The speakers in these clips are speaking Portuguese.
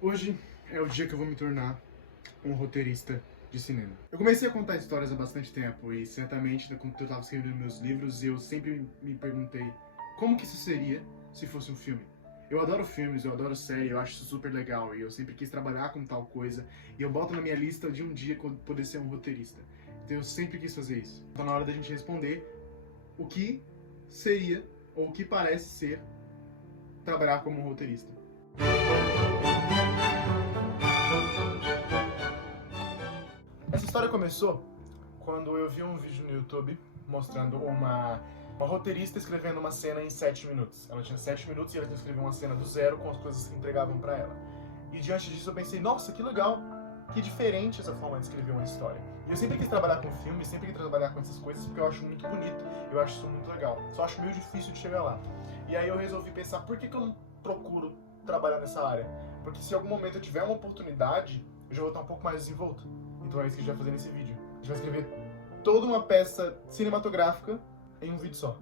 Hoje é o dia que eu vou me tornar um roteirista de cinema. Eu comecei a contar histórias há bastante tempo e certamente quando eu estava escrevendo meus livros eu sempre me perguntei como que isso seria se fosse um filme. Eu adoro filmes, eu adoro série, eu acho isso super legal e eu sempre quis trabalhar com tal coisa e eu boto na minha lista de um dia poder ser um roteirista. Então eu sempre quis fazer isso. Então na hora da gente responder o que seria ou o que parece ser trabalhar como um roteirista. Essa história começou quando eu vi um vídeo no YouTube mostrando uma roteirista escrevendo uma cena em 7 minutos. Ela tinha 7 minutos e ela escreveu uma cena do zero com as coisas que entregavam pra ela. E diante disso eu pensei, nossa, que legal, que diferente essa forma de escrever uma história. E eu sempre quis trabalhar com filme, sempre quis trabalhar com essas coisas porque eu acho muito bonito, eu acho isso muito legal. Só acho meio difícil de chegar lá. E aí eu resolvi pensar, por que eu não procuro trabalhar nessa área? Porque se em algum momento eu tiver uma oportunidade, eu já vou estar um pouco mais desenvolto. Então é isso que a gente vai fazer nesse vídeo. A gente vai escrever toda uma peça cinematográfica em um vídeo só.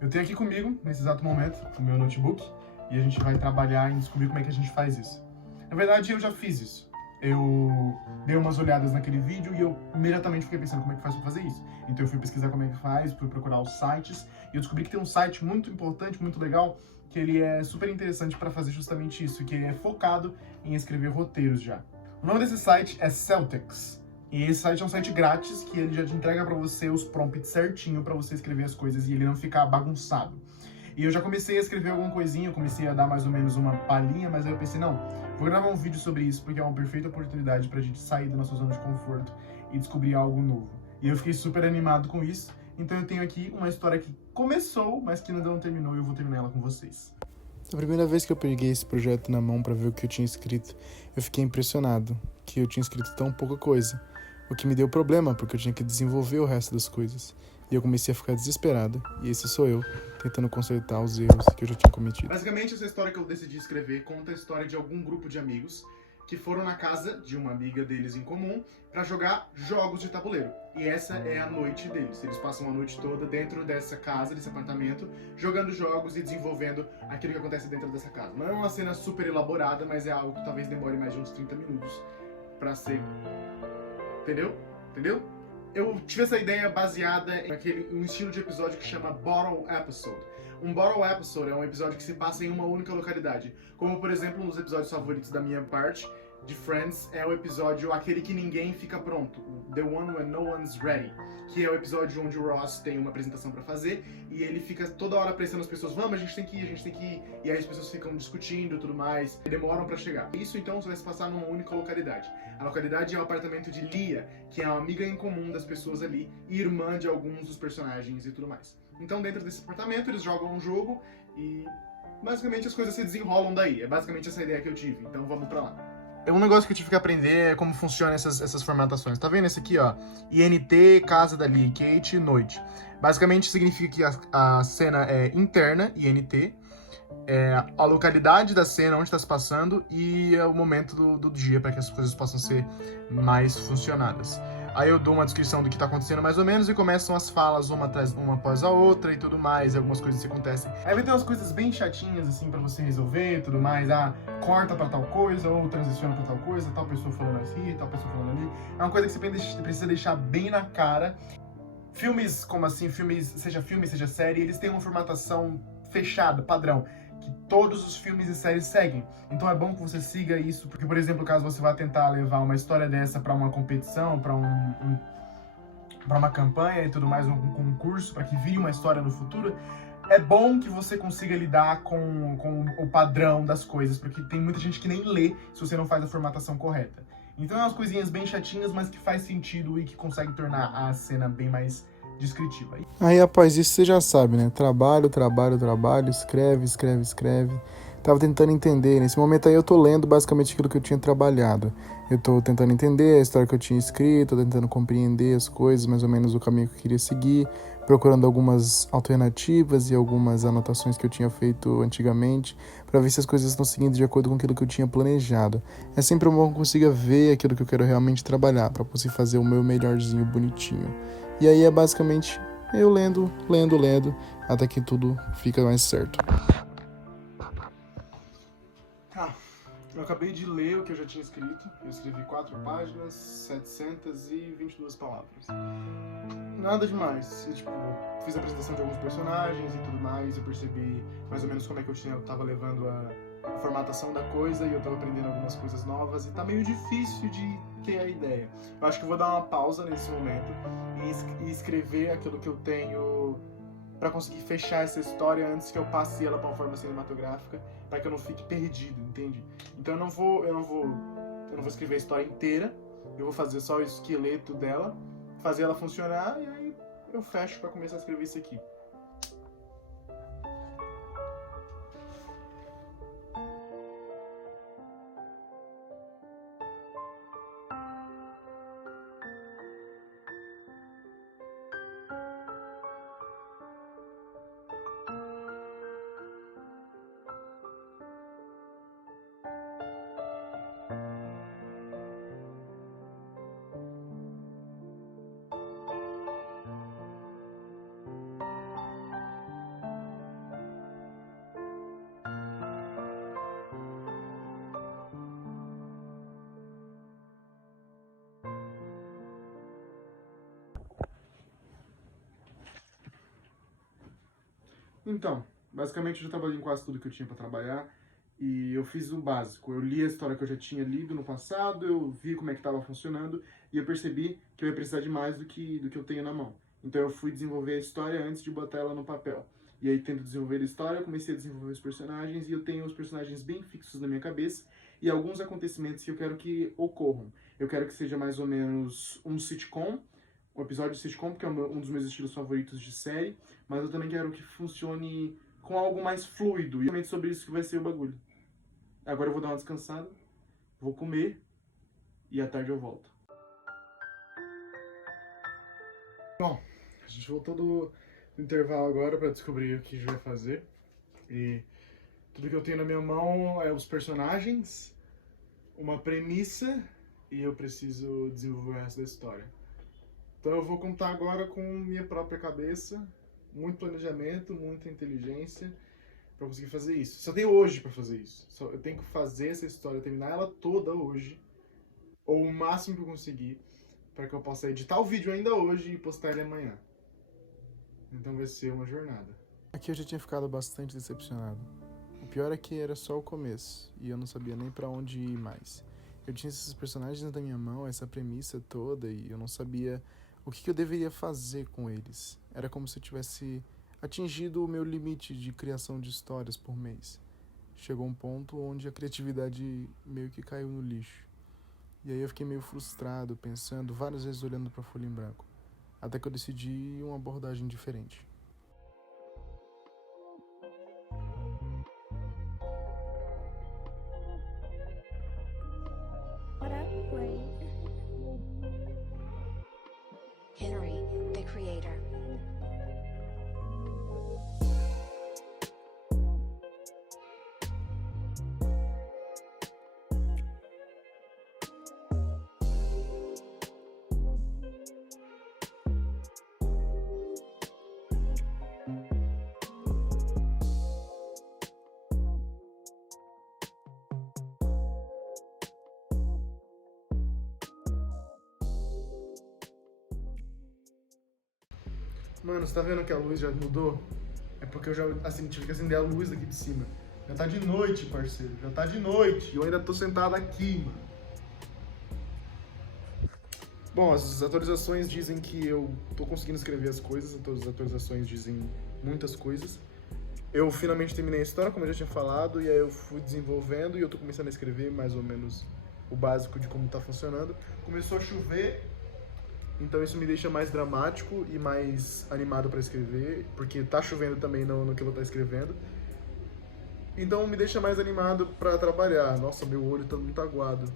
Eu tenho aqui comigo, nesse exato momento, o meu notebook, e a gente vai trabalhar em descobrir como é que a gente faz isso. Na verdade, eu já fiz isso. Eu dei umas olhadas naquele vídeo e eu imediatamente fiquei pensando como é que faz pra fazer isso. Então eu fui pesquisar como é que faz, fui procurar os sites, e eu descobri que tem um site muito importante, muito legal, que ele é super interessante para fazer justamente isso, que ele é focado em escrever roteiros já. O nome desse site é Celtx. E esse site é um site grátis que ele já te entrega pra você os prompts certinho pra você escrever as coisas e ele não ficar bagunçado. E eu já comecei a escrever alguma coisinha, eu comecei a dar mais ou menos uma palhinha, mas aí eu pensei, não, vou gravar um vídeo sobre isso porque é uma perfeita oportunidade pra gente sair da nossa zona de conforto e descobrir algo novo. E eu fiquei super animado com isso, então eu tenho aqui uma história que começou, mas que ainda não terminou e eu vou terminar ela com vocês. A primeira vez que eu peguei esse projeto na mão para ver o que eu tinha escrito, eu fiquei impressionado que eu tinha escrito tão pouca coisa, o que me deu problema porque eu tinha que desenvolver o resto das coisas. E eu comecei a ficar desesperado, e esse sou eu, tentando consertar os erros que eu já tinha cometido. Basicamente, essa história que eu decidi escrever conta a história de algum grupo de amigos que foram na casa de uma amiga deles em comum para jogar jogos de tabuleiro. E essa é a noite deles. Eles passam a noite toda dentro dessa casa, desse apartamento, jogando jogos e desenvolvendo aquilo que acontece dentro dessa casa. Não é uma cena super elaborada, mas é algo que talvez demore mais de uns 30 minutos para ser... Entendeu? Entendeu? Eu tive essa ideia baseada em um estilo de episódio que chama Bottle Episode. Um Bottle Episode é um episódio que se passa em uma única localidade. Como, por exemplo, um dos episódios favoritos da minha parte, de Friends, é o episódio Aquele que Ninguém Fica Pronto, The One When No One's Ready, que é o episódio onde o Ross tem uma apresentação pra fazer e ele fica toda hora pressionando as pessoas, vamos, a gente tem que ir, e aí as pessoas ficam discutindo e tudo mais, e demoram pra chegar. Isso então vai se passar numa única localidade. A localidade é o apartamento de Lia, que é uma amiga em comum das pessoas ali e irmã de alguns dos personagens e tudo mais. Então dentro desse apartamento eles jogam um jogo e basicamente as coisas se desenrolam daí. É basicamente essa ideia que eu tive, então vamos pra lá. É um negócio que eu tive que aprender é como funcionam essas formatações. Tá vendo esse aqui, ó? INT, casa da Lia, Kate, noite. Basicamente significa que a cena é interna, INT, é a localidade da cena, onde está se passando, e é o momento do dia para que as coisas possam ser mais funcionadas. Aí eu dou uma descrição do que está acontecendo mais ou menos e começam as falas uma após a outra e tudo mais, e algumas coisas que acontecem. Aí vai ter umas coisas bem chatinhas assim para você resolver e tudo mais, corta para tal coisa ou transiciona para tal coisa, tal pessoa falando assim, tal pessoa falando ali. É uma coisa que você precisa deixar bem na cara. Filmes como assim, filme, seja série, eles têm uma formatação fechada, padrão, que todos os filmes e séries seguem. Então é bom que você siga isso, porque, por exemplo, caso você vá tentar levar uma história dessa para uma competição, para uma campanha e tudo mais, um concurso, para que vire uma história no futuro, é bom que você consiga lidar com o padrão das coisas, porque tem muita gente que nem lê se você não faz a formatação correta. Então é umas coisinhas bem chatinhas, mas que faz sentido e que consegue tornar a cena bem mais descritiva. Aí após isso você já sabe, né? Trabalho, escreve. Tava tentando entender, nesse momento aí eu tô lendo basicamente aquilo que eu tinha trabalhado. Eu tô tentando entender a história que eu tinha escrito, tô tentando compreender as coisas, mais ou menos o caminho que eu queria seguir, procurando algumas alternativas e algumas anotações que eu tinha feito antigamente, para ver se as coisas estão seguindo de acordo com aquilo que eu tinha planejado. É sempre bom que eu consiga ver aquilo que eu quero realmente trabalhar, para conseguir fazer o meu melhorzinho bonitinho. E aí é basicamente eu lendo, até que tudo fica mais certo. Tá, Eu acabei de ler o que eu já tinha escrito. Eu escrevi 4 páginas, 722 palavras. Nada demais. Eu, fiz a apresentação de alguns personagens e tudo mais. Eu percebi mais ou menos como é que eu tava levando a formatação da coisa e eu tava aprendendo algumas coisas novas. E tá meio difícil de ter a ideia. Eu acho que eu vou dar uma pausa nesse momento e escrever aquilo que eu tenho para conseguir fechar essa história antes que eu passe ela para uma forma cinematográfica, para que eu não fique perdido, entende? Então eu não vou escrever a história inteira, eu vou fazer só o esqueleto dela, fazer ela funcionar e aí eu fecho para começar a escrever isso aqui. Então, basicamente eu já trabalhei em quase tudo que eu tinha para trabalhar e eu fiz o básico. Eu li a história que eu já tinha lido no passado, eu vi como é que estava funcionando e eu percebi que eu ia precisar de mais do que eu tenho na mão. Então eu fui desenvolver a história antes de botar ela no papel. E aí, tendo desenvolver a história, eu comecei a desenvolver os personagens e eu tenho os personagens bem fixos na minha cabeça e alguns acontecimentos que eu quero que ocorram. Eu quero que seja mais ou menos um sitcom, um episódio de sitcom, porque é um dos meus estilos favoritos de série, mas eu também quero que funcione com algo mais fluido, e realmente sobre isso que vai ser o bagulho. Agora eu vou dar uma descansada, vou comer, e à tarde eu volto. Bom, a gente voltou do intervalo agora para descobrir o que a gente vai fazer, e tudo que eu tenho na minha mão é os personagens, uma premissa, e eu preciso desenvolver o resto da história. Então eu vou contar agora com minha própria cabeça, muito planejamento, muita inteligência para conseguir fazer isso. Só tenho hoje para fazer isso. Eu tenho que fazer essa história, terminar ela toda hoje, ou o máximo que eu conseguir, para que eu possa editar o vídeo ainda hoje e postar ele amanhã. Então vai ser uma jornada. Aqui eu já tinha ficado bastante decepcionado. O pior é que era só o começo, e eu não sabia nem pra onde ir mais. Eu tinha esses personagens na minha mão, essa premissa toda, e eu não sabia o que eu deveria fazer com eles. Era como se eu tivesse atingido o meu limite de criação de histórias por mês. Chegou um ponto onde a criatividade meio que caiu no lixo. E aí eu fiquei meio frustrado, pensando, várias vezes olhando pra folha em branco. Até que eu decidi uma abordagem diferente. What up, Wade? Henry, the creator. Mano, você tá vendo que a luz já mudou? É porque eu já tive que acender a luz aqui de cima. Já tá de noite, parceiro. Já tá de noite. E eu ainda tô sentado aqui, mano. Bom, as atualizações dizem que eu tô conseguindo escrever as coisas. As atualizações dizem muitas coisas. Eu finalmente terminei a história, como eu já tinha falado. E aí eu fui desenvolvendo e eu tô começando a escrever mais ou menos o básico de como tá funcionando. Começou a chover. Então isso me deixa mais dramático e mais animado pra escrever, porque tá chovendo também no que eu vou estar escrevendo. Então me deixa mais animado pra trabalhar. Nossa, meu olho tá muito aguado.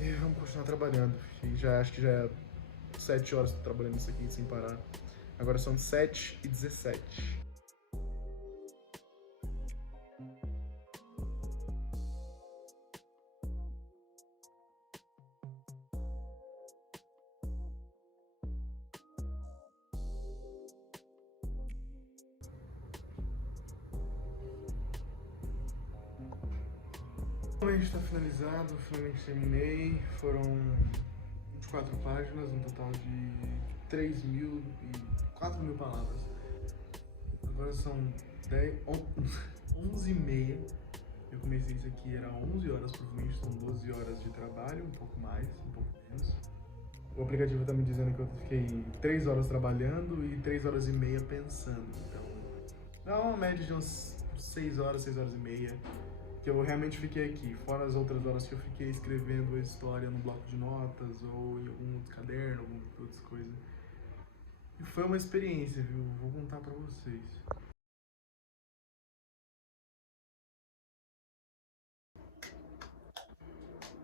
E vamos continuar trabalhando. E acho que já é 7 horas trabalhando isso aqui sem parar. Agora são 7h17. Finalmente está finalizado, finalmente terminei. Foram 24 páginas, um total de 3.000 e 4.000 palavras. Agora são 11h30. Eu comecei isso aqui, era 11 horas, provavelmente são 12 horas de trabalho, um pouco mais, um pouco menos. O aplicativo tá me dizendo que eu fiquei 3 horas trabalhando e 3 horas e meia pensando. Então, dá uma média de uns 6 horas, 6 horas e meia que eu realmente fiquei aqui. Fora as outras horas que eu fiquei escrevendo a história no bloco de notas ou em algum outro caderno, alguma outra coisa. E foi uma experiência, viu? Vou contar pra vocês.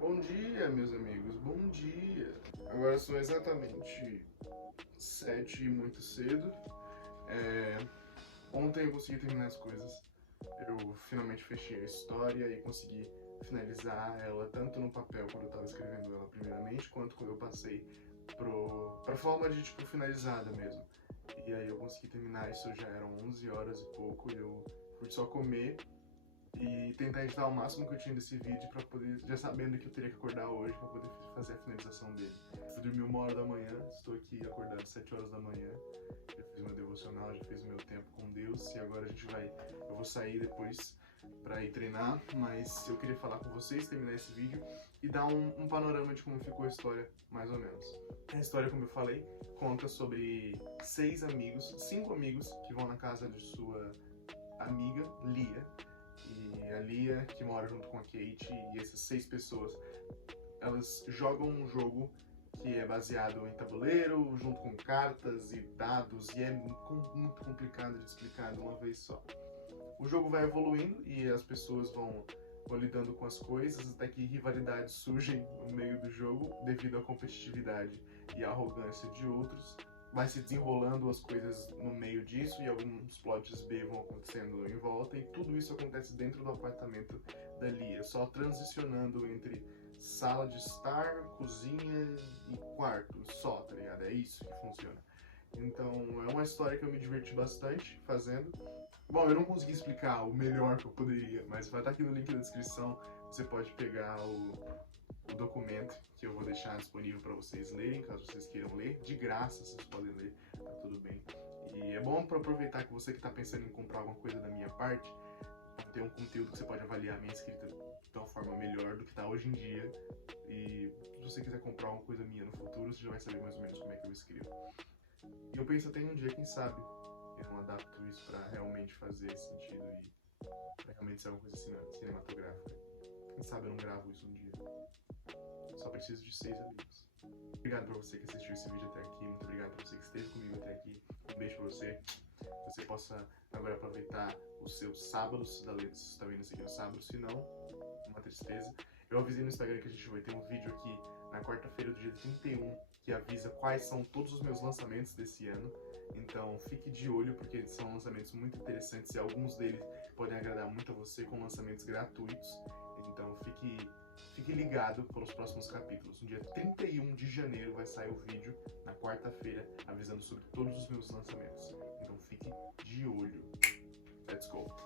Bom dia, meus amigos, bom dia! Agora são exatamente 7 e muito cedo. Ontem eu consegui terminar as coisas. Eu finalmente fechei a história e consegui finalizar ela tanto no papel quando eu estava escrevendo ela primeiramente, quanto quando eu passei pra forma de tipo finalizada mesmo. E aí eu consegui terminar, isso já eram 11 horas e pouco, e eu fui só comer e tentar editar o máximo que eu tinha desse vídeo pra poder, já sabendo que eu teria que acordar hoje pra poder fazer a finalização dele. Fui dormir 1h da manhã, estou aqui acordado às 7 horas da manhã, já fiz meu devocional, já fiz o meu tempo com Deus e agora eu vou sair depois pra ir treinar, mas eu queria falar com vocês, terminar esse vídeo e dar um panorama de como ficou a história, mais ou menos. A história, como eu falei, conta sobre 5 amigos que vão na casa de sua amiga, Lia, e a Lia, que mora junto com a Kate, e essas 6 pessoas, elas jogam um jogo que é baseado em tabuleiro, junto com cartas e dados, e é muito complicado de explicar de uma vez só. O jogo vai evoluindo e as pessoas vão lidando com as coisas, até que rivalidades surgem no meio do jogo, devido à competitividade e à arrogância de outros. Vai se desenrolando as coisas no meio disso e alguns plots B vão acontecendo em volta, e tudo isso acontece dentro do apartamento da Lia, só transicionando entre sala de estar, cozinha e quarto, só, tá ligado? É isso que funciona. Então é uma história que eu me diverti bastante fazendo. Bom, eu não consegui explicar o melhor que eu poderia, mas vai estar aqui no link da descrição, você pode pegar o documento que eu vou deixar disponível para vocês lerem, caso vocês queiram ler, de graça vocês podem ler, tá tudo bem. E é bom para aproveitar que você que está pensando em comprar alguma coisa da minha parte, ter um conteúdo que você pode avaliar a minha escrita de uma forma melhor do que está hoje em dia, e se você quiser comprar alguma coisa minha no futuro, você já vai saber mais ou menos como é que eu escrevo. E eu penso até em um dia, quem sabe, eu não adapto isso para realmente fazer sentido e pra realmente ser alguma coisa cinematográfica. Quem sabe eu não gravo isso um dia. Só preciso de 6 amigos. Obrigado pra você que assistiu esse vídeo até aqui. Muito obrigado pra você que esteve comigo até aqui. Um beijo pra você. Que você possa agora aproveitar os seus sábados. Se você está vendo isso aqui no sábado. Se não, uma tristeza. Eu avisei no Instagram que a gente vai ter um vídeo aqui na quarta-feira do dia 31 que avisa quais são todos os meus lançamentos desse ano. Então fique de olho, porque são lançamentos muito interessantes e alguns deles podem agradar muito a você, com lançamentos gratuitos. Então fique ligado pelos próximos capítulos. No dia 31 de janeiro vai sair o vídeo, na quarta-feira, avisando sobre todos os meus lançamentos. Então fique de olho. Let's go!